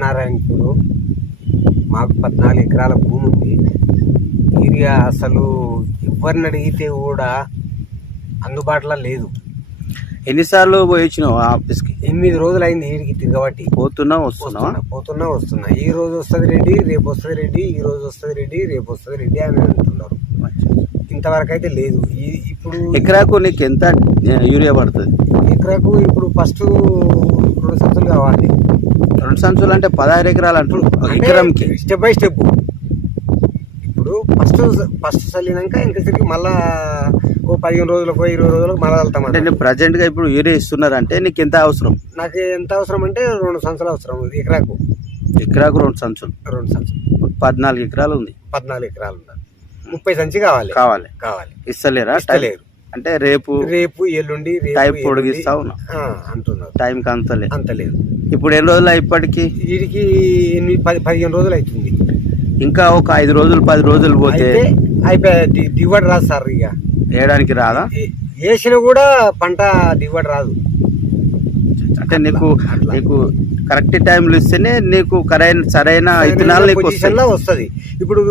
నారాయణపూర్ మాకు పద్నాలుగు ఎకరాల భూమి ఉంది. ఏరియా అసలు ఎవరిని అడిగితే కూడా అందుబాటులో లేదు. ఎన్నిసార్లు పోయి వచ్చినావు ఆఫీస్కి? ఎనిమిది రోజులు అయింది వీడికి తిరగబట్టి. పోతున్నా వస్తున్నా పోతున్నా వస్తున్నా. ఈ రోజు వస్తుంది రెడ్డి రేపు వస్తుంది రెడ్డి ఈ రోజు వస్తుంది రెడ్డి రేపు వస్తుంది రెడ్డి అని అంటున్నారు. ఇంతవరకు అయితే లేదు. ఇప్పుడు ఎకరాకు నీకు ఎంత యూరియా పడుతుంది? ఎకరాకు ఇప్పుడు ఫస్ట్ రెండు సంచులు కావాలి. రెండు సంచులు అంటే పదహారు ఎకరాలు అంటారు ఎకరంకి. స్టెప్ బై స్టెప్ ఇప్పుడు ఫస్ట్ ఫస్ట్ చల్లినాక ఇంకా తిరిగి మళ్ళా ఓ పదిహేను రోజులకు ఇరవై రోజులకు మళ్ళా అంటే వెళ్తామంటే నేను ప్రజెంట్గా ఇప్పుడు యూరియా ఇస్తున్నారంటే నీకు ఎంత అవసరం? నాకు ఎంత అవసరం అంటే రెండు సంచులు అవసరం ఉంది ఎకరాకు. ఎకరాకు రెండు సంచులు. రెండు సంచులు. పద్నాలుగు ఎకరాలు ఉంది. పద్నాలుగు ఎకరాలు ఉండాలి. ముప్పై సంచి కావాలి. కావాలి. కావాలి. ఇస్తలేరా? ఇస్తలేరు అంటే రేపు రేపు ఎల్లుండి టైం పొడిగిస్తా ఉన్నా. అంటున్నారు. టైంకి అంతలే అంత లేదు. ఇప్పుడు ఎన్ని రోజులు ఇప్పటికి వీడికి ఎనిమిది పది పదిహేను రోజులు అవుతుంది. ఇంకా ఒక ఐదు రోజులు పది రోజులు పోతే అయిపోయి దిగుబడి రాదు సార్ ఇక. వేయడానికి రాదా? వేసిన కూడా పంట దిగుబడి రాదు. అంటే నీకు. నీకు కరెక్ట్ టైంలో ఇస్తేనే నీకు కరైన సరైన విత్తనాలు నీకు వస్తుంది. ఇప్పుడు